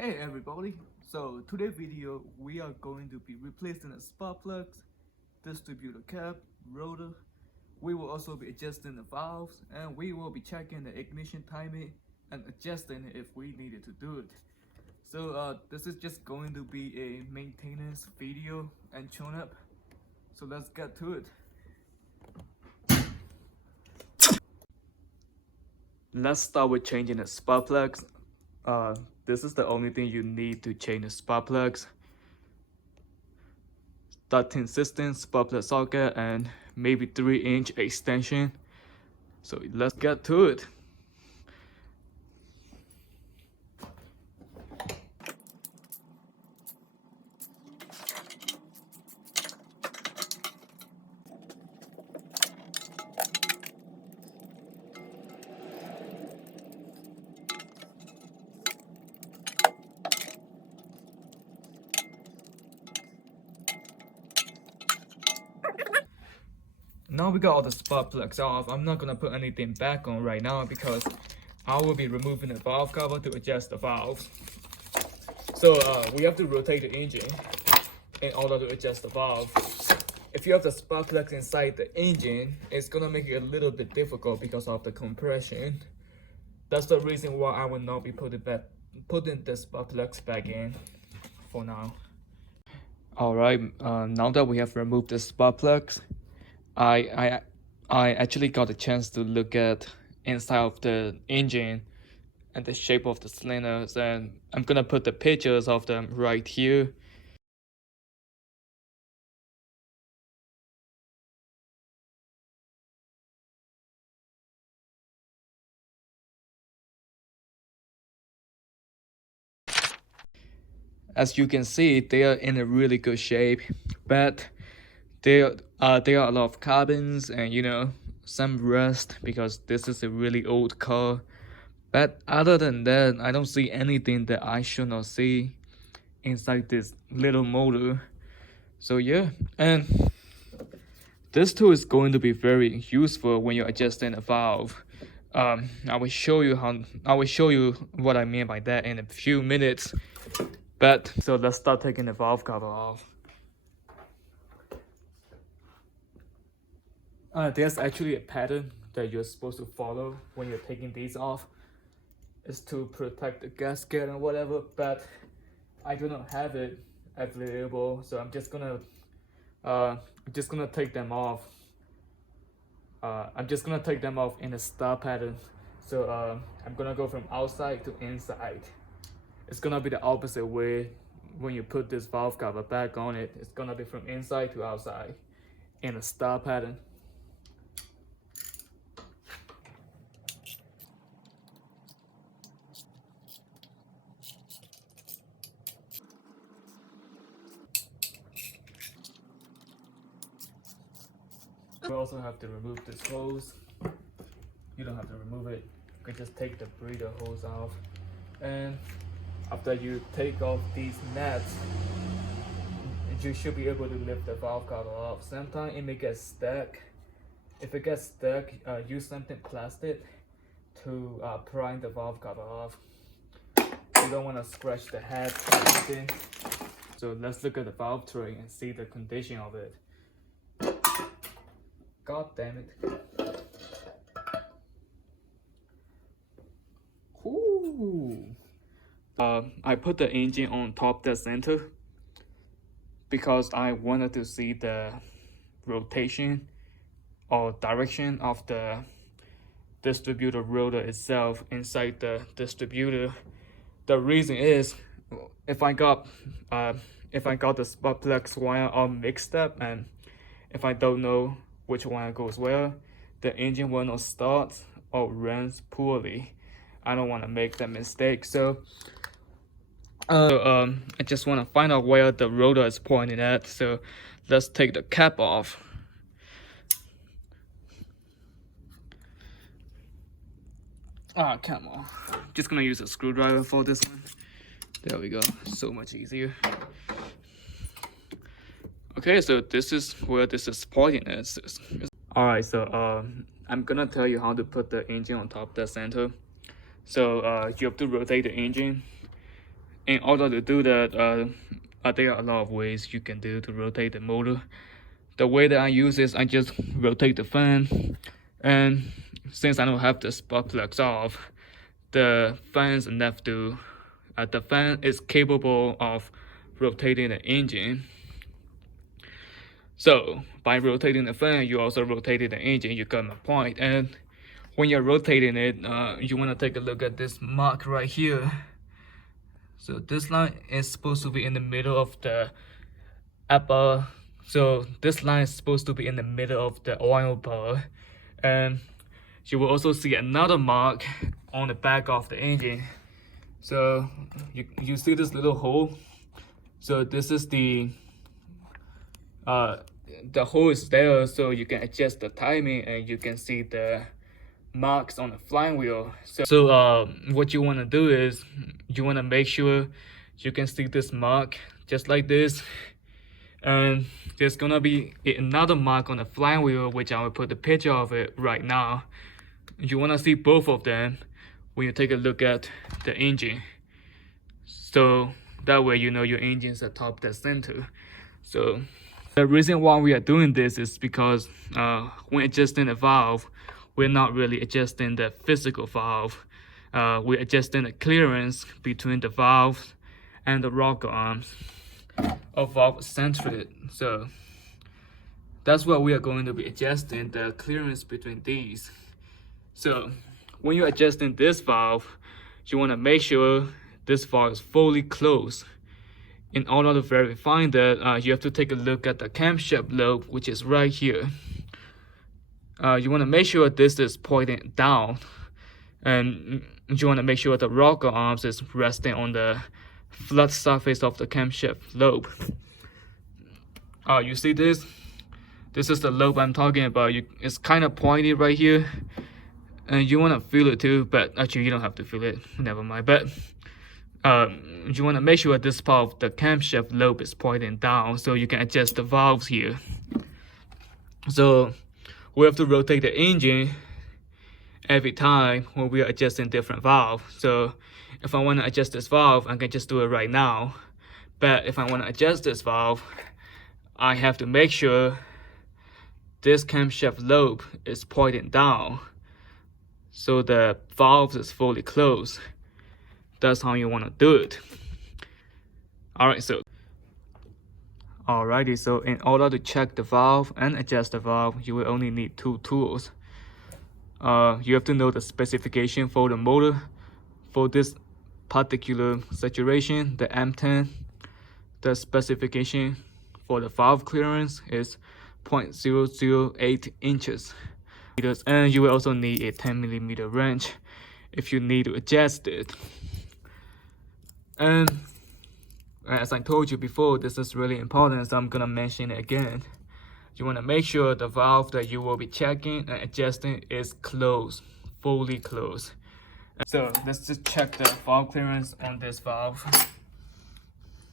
Hey everybody, so today's video we are going to be replacing the spark plugs, distributor cap, rotor. We will also be adjusting the valves and we will be checking the ignition timing and adjusting it if we needed to do it. So this is just going to be a maintenance video and tune up. So let's get to it. Let's start with changing the spark plugs. This is the only thing you need to change the spark plugs. Starting system, spark plug socket, and maybe 3-inch extension. So let's get to it. Now we got all the spark plugs off. I'm not gonna put anything back on right now because I will be removing the valve cover to adjust the valves. So we have to rotate the engine in order to adjust the valve. If you have the spark plugs inside the engine, it's gonna make it a little bit difficult because of the compression. That's the reason why I will not be putting the spark plugs back in for now. Alright, now that we have removed the spark plugs, I actually got a chance to look at inside of the engine and the shape of the cylinders, and I'm gonna put the pictures of them right here. As you can see, they are in a really good shape, but there are a lot of carbons and some rust because this is a really old car. But other than that, I don't see anything that I should not see inside this little motor. So yeah, and this tool is going to be very useful when you're adjusting a valve. I will show you what I mean by that in a few minutes. But so let's start taking the valve cover off. There's actually a pattern that you're supposed to follow when you're taking these off. It's to protect the gasket and whatever, but I do not have it available, so I'm just gonna take them off. I'm just gonna take them off in a star pattern. So I'm gonna go from outside to inside. It's gonna be the opposite way when you put this valve cover back on it. It's gonna be from inside to outside in a star pattern. We also have to remove this hose. You don't have to remove it. You can just take the breather hose off. And after you take off these nuts, you should be able to lift the valve cover off. Sometimes it may get stuck. If it gets stuck, use something plastic to pry the valve cover off. You don't want to scratch the head or anything. So let's look at the valve tray and see the condition of it. God damn it. Ooh. I put the engine on top the center because I wanted to see the rotation or direction of the distributor rotor itself inside the distributor. The reason is if I got the spark plugs wire all mixed up, and if I don't know which one goes where, the engine will not start or runs poorly. I don't want to make that mistake. So I just want to find out where the rotor is pointing at. So let's take the cap off. Ah, come on. Just gonna use a screwdriver for this one. There we go. So much easier. Okay, so this is where this is pointing at. Alright, so I'm gonna tell you how to put the engine on top of the center. So you have to rotate the engine in order to do that, there are a lot of ways you can do to rotate the motor. The way that I use is I just rotate the fan, and since I don't have the spark plugs off, the fan's enough to the fan is capable of rotating the engine. So by rotating the fan, you also rotated the engine. You got my point. And when you're rotating it, you want to take a look at this mark right here. So this line is supposed to be in the middle of the upper. So this line is supposed to be in the middle of the oil bar, and you will also see another mark on the back of the engine. So you see this little hole. So this is the hole is there, so you can adjust the timing and you can see the marks on the flywheel. So what you want to do is you want to make sure you can see this mark just like this, and there's gonna be another mark on the flywheel, which I will put the picture of it right now. You want to see both of them when you take a look at the engine, so that way you know your engine's at top dead center. So the reason why we are doing this is because when adjusting the valve, we're not really adjusting the physical valve. We're adjusting the clearance between the valve and the rocker arms of valve centroid. So that's what we are going to be adjusting, the clearance between these. So when you're adjusting this valve, you want to make sure this valve is fully closed. In order to verify that, you have to take a look at the camshaft lobe, which is right here. You want to make sure this is pointing down, and you want to make sure the rocker arms is resting on the flat surface of the camshaft lobe. You see this? This is the lobe I'm talking about. It's kind of pointy right here, and you want to feel it too, but actually you don't have to feel it, never mind. But you want to make sure this part of the camshaft lobe is pointing down, so you can adjust the valves here. So we have to rotate the engine every time when we are adjusting different valve. So if I want to adjust this valve, I can just do it right now. But if I want to adjust this valve, I have to make sure this camshaft lobe is pointing down, so the valve is fully closed. That's how you want to do it. Alrighty, so in order to check the valve and adjust the valve, you will only need two tools. You have to know the specification for the motor. For this particular situation, the M10, the specification for the valve clearance is 0.008 inches. And you will also need a 10mm wrench if you need to adjust it. And as I told you before, this is really important, so I'm gonna mention it again. You wanna make sure the valve that you will be checking and adjusting is closed, fully closed. So let's just check the valve clearance on this valve.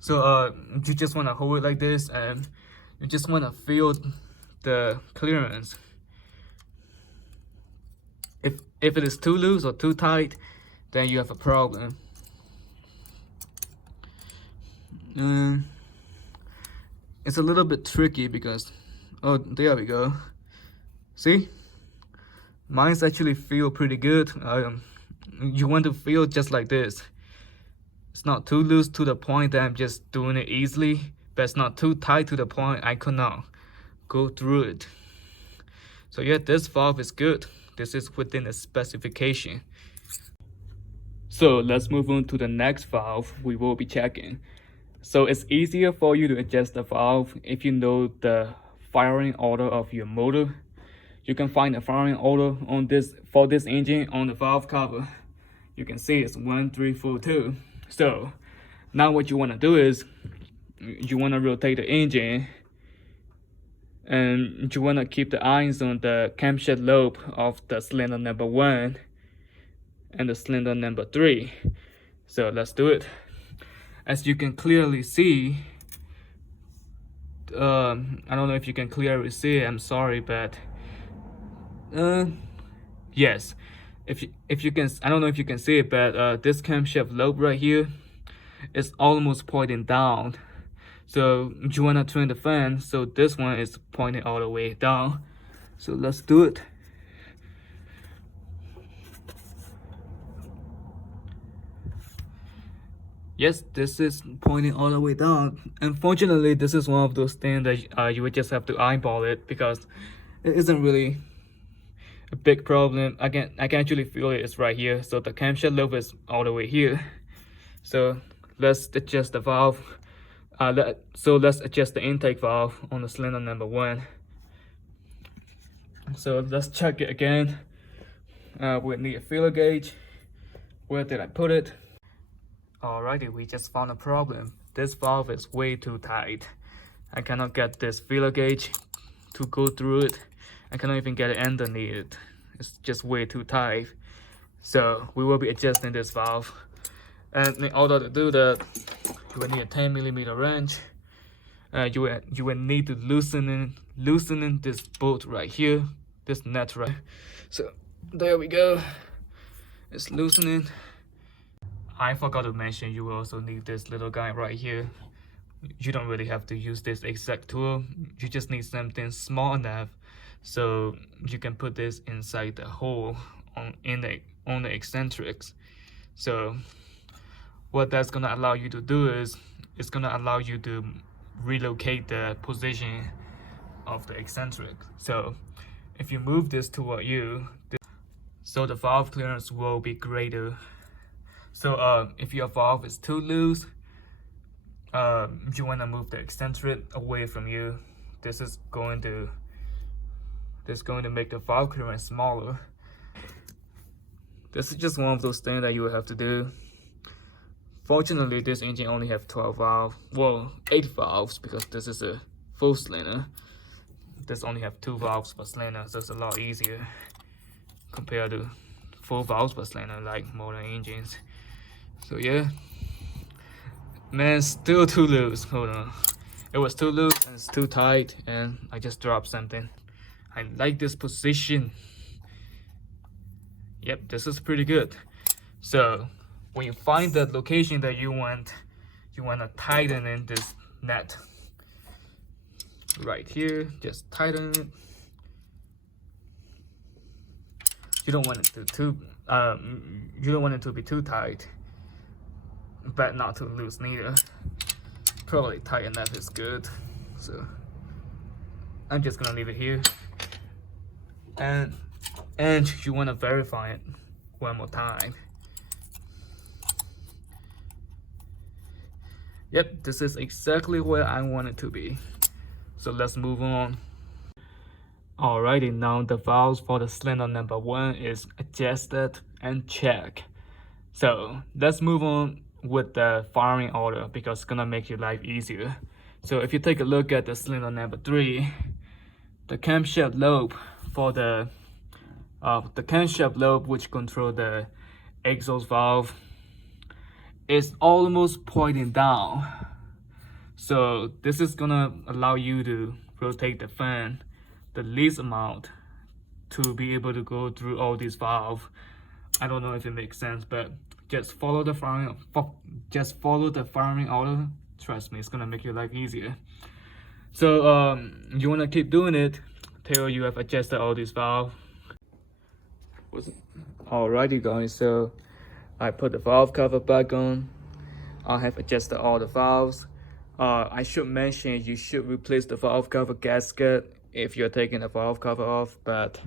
So you just wanna hold it like this, and you just wanna feel the clearance. If it is too loose or too tight, then you have a problem. It's a little bit tricky because, oh, there we go. See, mine's actually feel pretty good. You want to feel just like this. It's not too loose to the point that I'm just doing it easily, but it's not too tight to the point I could not go through it. So yeah, this valve is good. This is within the specification. So let's move on to the next valve we will be checking. So it's easier for you to adjust the valve if you know the firing order of your motor. You can find the firing order on for this engine on the valve cover. You can see it's 1, 3, 4, 2. So now what you want to do is you want to rotate the engine, and you want to keep the eyes on the camshaft lobe of the cylinder number 1 and the cylinder number 3. So let's do it. As you can clearly see, I don't know if you can clearly see it, I'm sorry, but yes, if you can, I don't know if you can see it, but this camshaft lobe right here, it's almost pointing down. So you want to turn the fan so this one is pointing all the way down. So let's do it. Yes, this is pointing all the way down. Unfortunately, this is one of those things that you would just have to eyeball it, because it isn't really a big problem. I can actually feel it. It's right here. So the camshaft lobe is all the way here. So let's adjust the valve. So let's adjust the intake valve on the cylinder number 1. So let's check it again. We need a feeler gauge. Where did I put it? Alrighty, we just found a problem. This valve is way too tight. I cannot get this feeler gauge to go through it. I cannot even get it underneath it. It's just way too tight. So we will be adjusting this valve. And in order to do that, you will need a 10mm wrench. You will need to loosen this bolt right here, this nut right. So there we go. It's loosening. I forgot to mention, you will also need this little guy right here. You don't really have to use this exact tool. You just need something small enough so you can put this inside the hole on the eccentrics. So what that's gonna allow you to do is it's gonna allow you to relocate the position of the eccentric. So if you move this toward you, so the valve clearance will be greater. So if your valve is too loose, you want to move the eccentric away from you. This is going to make the valve clearance smaller. This is just one of those things that you will have to do. Fortunately, this engine only have 12 valves. Well, 8 valves, because this is a full cylinder. This only have 2 valves per cylinder, so it's a lot easier compared to 4 valves per cylinder like modern engines. So yeah, man, still too loose. Hold on, it was too loose and it's too tight, and I just dropped something. I like this position. Yep, this is pretty good. So when you find the location that you want to tighten in this nut right here. Just tighten it. You don't want it to be too tight, but not too loose neither. Probably tight enough is good. So I'm just gonna leave it here, and you want to verify it one more time. Yep, this is exactly where I want it to be. So let's move on. Alrighty, now the valves for the cylinder number 1 is adjusted and checked. So let's move on with the firing order, because it's gonna make your life easier. So if you take a look at the cylinder number 3, the camshaft lobe for the camshaft lobe, which control the exhaust valve, is almost pointing down. So this is gonna allow you to rotate the fan the least amount to be able to go through all these valves. I don't know if it makes sense, but just follow the firing order. Trust me, it's gonna make your life easier. So you wanna keep doing it till you have adjusted all these valves. Alrighty guys, so I put the valve cover back on. I have adjusted all the valves. I should mention you should replace the valve cover gasket if you're taking the valve cover off, but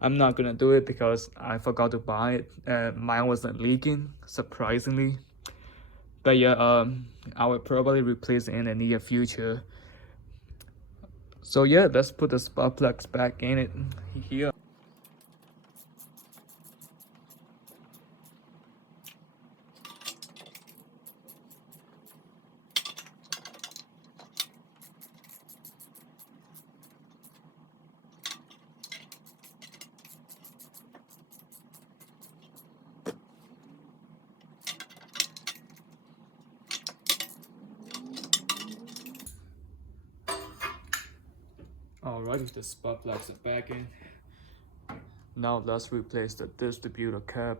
I'm not gonna do it because I forgot to buy it. Mine wasn't leaking, surprisingly. But yeah, I will probably replace it in the near future. So yeah, let's put the spark plugs back in it here. Alright, the spark plugs are back in. Now let's replace the distributor cap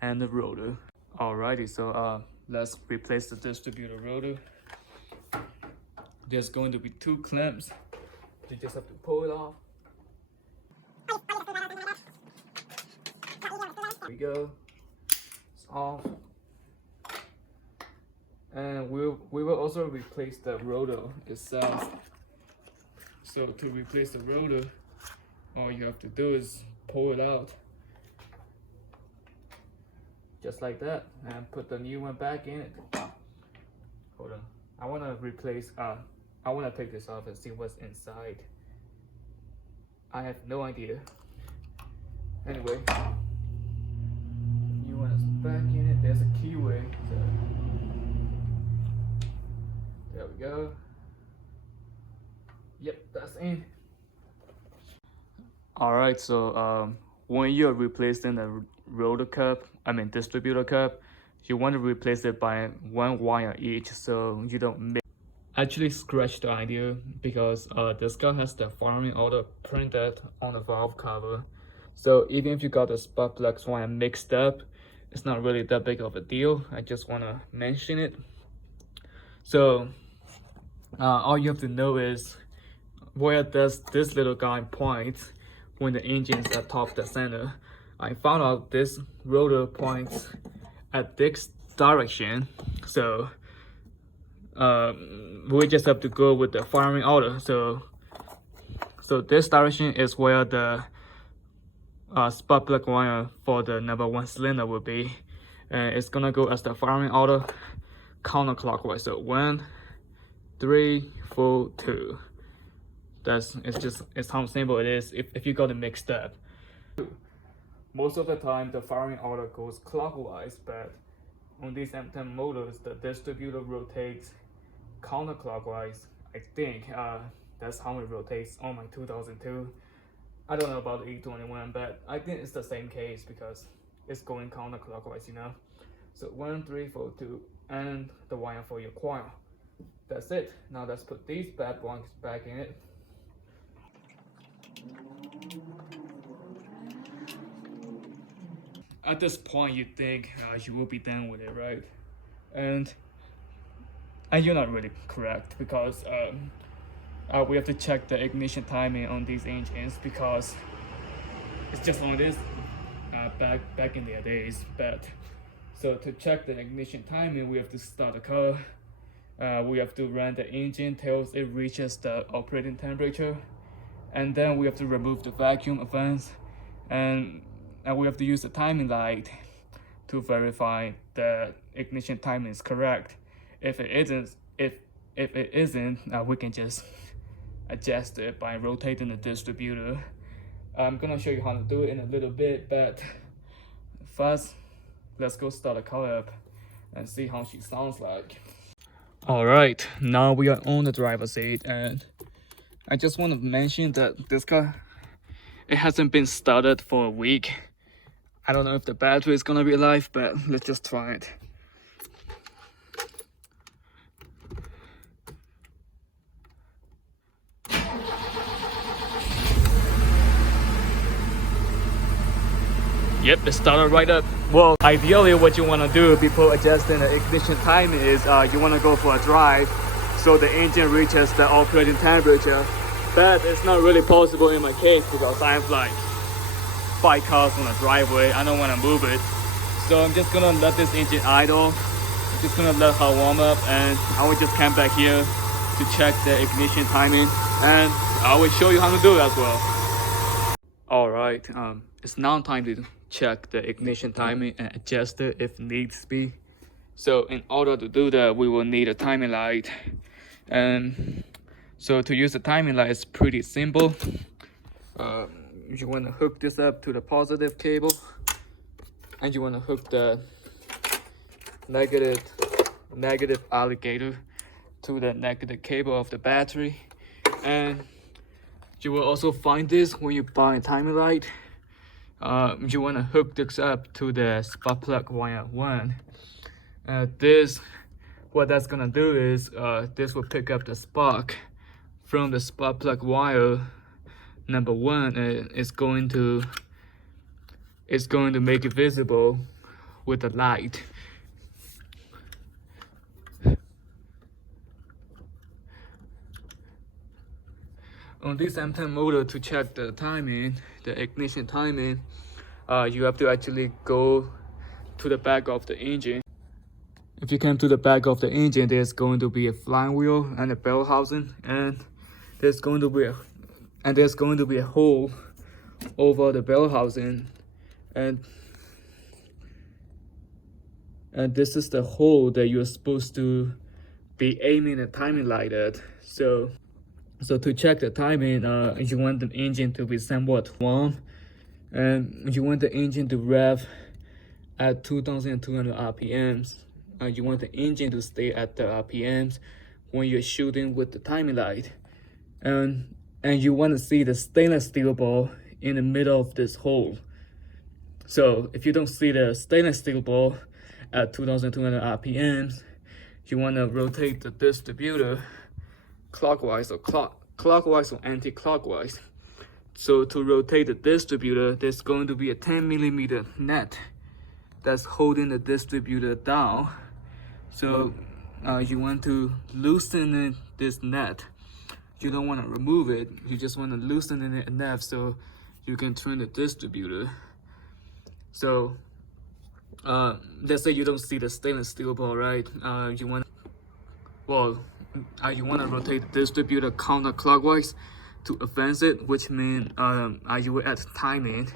and the rotor. Alrighty, so let's replace the distributor rotor. There's going to be 2 clamps. You just have to pull it off. There we go. It's off. And we will also replace the rotor itself. So to replace the rotor, all you have to do is pull it out. Just like that, and put the new one back in it. Hold on. I wanna take this off and see what's inside. I have no idea. Anyway, new one is back in it. There's a keyway. So there we go. Yep, that's in. Alright, so when you're replacing the rotor cup, distributor cup, you want to replace it by 1 wire each so you don't actually scratch the idea, because this car has the firing order printed on the valve cover. So even if you got the spark plugs wire mixed up, it's not really that big of a deal. I just want to mention it. So all you have to know is where does this little guy point when the engine is at top of the center. I found out this rotor points at this direction, so we just have to go with the firing order. So this direction is where the spark plug wire for the number 1 cylinder will be, and it's gonna go as the firing order counterclockwise. So 1, 3, 4, 2. It's how simple it is if you got it mixed up. Most of the time the firing order goes clockwise, but on these M10 motors the distributor rotates counterclockwise. I think that's how it rotates on my 2002. I don't know about the E21, but I think it's the same case because it's going counterclockwise, you know. So 1, 3, 4, 2, and the wire for your coil. That's it. Now let's put these bad boys back in it. At this point, you think you will be done with it, right? And you're not really correct, because we have to check the ignition timing on these engines, because it's just on this back in their days. But so to check the ignition timing, we have to start the car. We have to run the engine till it reaches the operating temperature, and then we have to remove the vacuum fans, and we have to use the timing light to verify the ignition timing is correct. If it isn't, we can just adjust it by rotating the distributor. I'm gonna show you how to do it in a little bit, but first let's go start the car up and see how she sounds like. Alright, now we are on the driver's seat, and I just want to mention that this car, it hasn't been started for a week. I don't know if the battery is gonna be alive, but let's just try it. Yep, it started right up. Well, ideally what you want to do before adjusting the ignition timing is you want to go for a drive so the engine reaches the operating temperature. But it's not really possible in my case because I have like 5 cars on the driveway. I don't want to move it. So I'm just going to let this engine idle. I'm just going to let her warm up, and I will just come back here to check the ignition timing, and I will show you how to do it as well. Alright, it's now time to check the ignition timing and adjust it if needs be. So in order to do that, we will need a timing light. And so to use the timing light, it's pretty simple. You want to hook this up to the positive cable, and you want to hook the negative alligator to the negative cable of the battery. And you will also find this when you buy a timing light. You want to hook this up to the spark plug wire 1. What that's gonna do is this will pick up the spark from the spark plug wire number 1, and it's going to make it visible with the light. On this M10 motor, to check the timing, the ignition timing, you have to actually go to the back of the engine. If you come to the back of the engine, there's going to be a flywheel and a bell housing, and there's going to be a hole over the bell housing, and this is the hole that you're supposed to be aiming and timing like that. So to check the timing, you want the engine to be somewhat warm, and you want the engine to rev at 2,200 RPMs. You want the engine to stay at the RPMs when you're shooting with the timing light, and you want to see the stainless steel ball in the middle of this hole. So if you don't see the stainless steel ball at 2,200 RPMs, you want to rotate the distributor clockwise or anti-clockwise. So to rotate the distributor, there's going to be a 10mm net that's holding the distributor down. So you want to loosen this net. You don't want to remove it. You just want to loosen it enough so you can turn the distributor. So let's say you don't see the stainless steel ball, right? You want to rotate the distributor counterclockwise to advance it, which means you will add timing,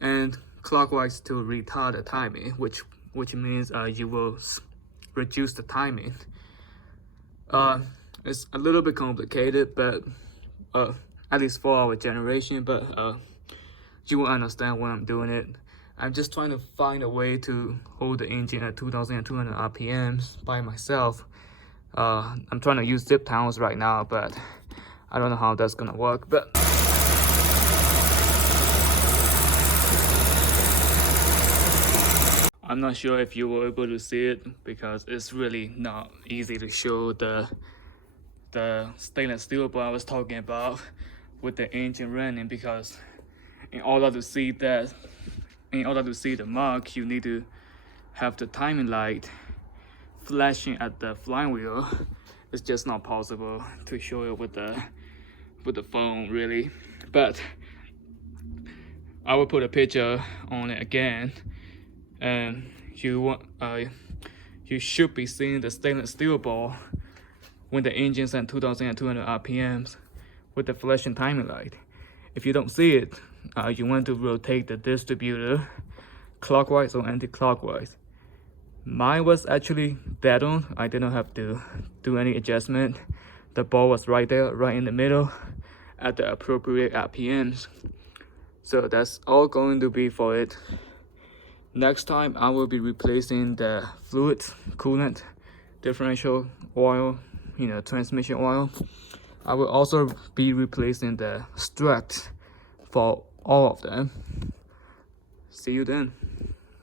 and clockwise to retard the timing, which means you will reduce the timing. It's a little bit complicated, but at least for our generation, but you will understand when I'm doing it. I'm just trying to find a way to hold the engine at 2,200 RPMs by myself. I'm trying to use zip ties right now, but I don't know how that's gonna work. But I'm not sure if you were able to see it, because it's really not easy to show the stainless steel ball I was talking about with the engine running, because in order to see the mark, you need to have the timing light flashing at the flywheel. It's just not possible to show it with the phone, really. But I will put a picture on it again, and you should be seeing the stainless steel ball when the engine's at 2,200 RPMs with the flashing timing light. If you don't see it, you want to rotate the distributor clockwise or anti-clockwise. Mine was actually dead on. I didn't have to do any adjustment. The ball was right there, right in the middle at the appropriate RPMs. So that's all going to be for it. Next time I will be replacing the fluid, coolant, differential oil, transmission oil. I will also be replacing the struts for all of them. See you then.